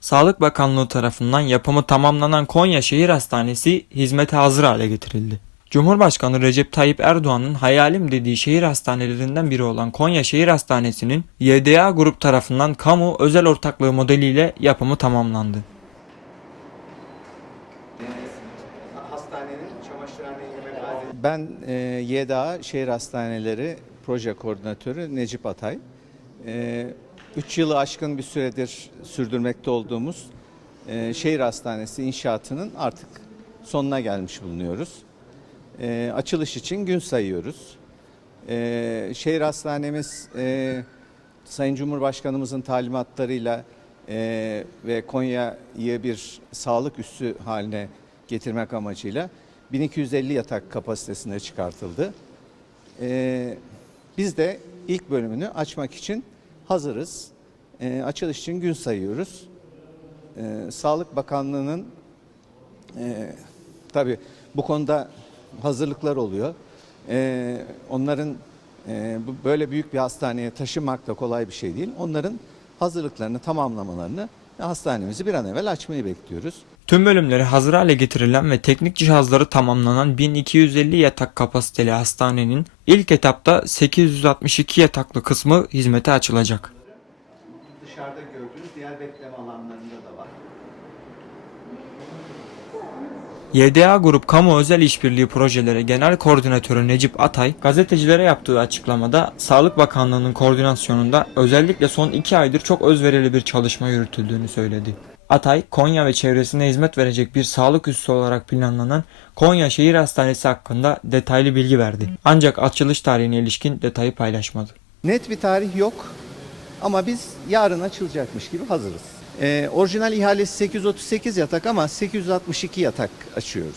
Sağlık Bakanlığı tarafından yapımı tamamlanan Konya Şehir Hastanesi hizmete hazır hale getirildi. Cumhurbaşkanı Recep Tayyip Erdoğan'ın hayalim dediği şehir hastanelerinden biri olan Konya Şehir Hastanesi'nin YDA Grup tarafından kamu özel ortaklığı modeliyle yapımı tamamlandı. Ben e, YDA Şehir Hastaneleri Proje Koordinatörü Necip Atay. 3 yılı aşkın bir süredir sürdürmekte olduğumuz e, şehir hastanesi inşaatının artık sonuna gelmiş bulunuyoruz. E, açılış için gün sayıyoruz. E, şehir hastanemiz e, Sayın Cumhurbaşkanımızın talimatlarıyla e, ve Konya'yı bir sağlık üssü haline getirmek amacıyla 1250 yatak kapasitesine çıkartıldı. E, biz de ilk bölümünü açmak için hazırız. E, açılış için gün sayıyoruz. E, Sağlık Bakanlığı'nın e, tabii bu konuda hazırlıklar oluyor. E, onların e, böyle büyük bir hastaneye taşımak da kolay bir şey değil. Onların hazırlıklarını tamamlamalarını hastanemizi bir an evvel açmayı bekliyoruz. Tüm bölümleri hazır hale getirilen ve teknik cihazları tamamlanan 1250 yatak kapasiteli hastanenin ilk etapta 862 yataklı kısmı hizmete açılacak. dışarıda gördüğünüz diğer bekleme alanlarında da var. YDA Grup Kamu Özel İşbirliği Projeleri Genel Koordinatörü Necip Atay, gazetecilere yaptığı açıklamada Sağlık Bakanlığı'nın koordinasyonunda özellikle son iki aydır çok özverili bir çalışma yürütüldüğünü söyledi. Atay, Konya ve çevresine hizmet verecek bir sağlık üssü olarak planlanan Konya Şehir Hastanesi hakkında detaylı bilgi verdi. Ancak açılış tarihine ilişkin detayı paylaşmadı. Net bir tarih yok ama biz yarın açılacakmış gibi hazırız. Ee, orijinal ihalesi 838 yatak ama 862 yatak açıyoruz.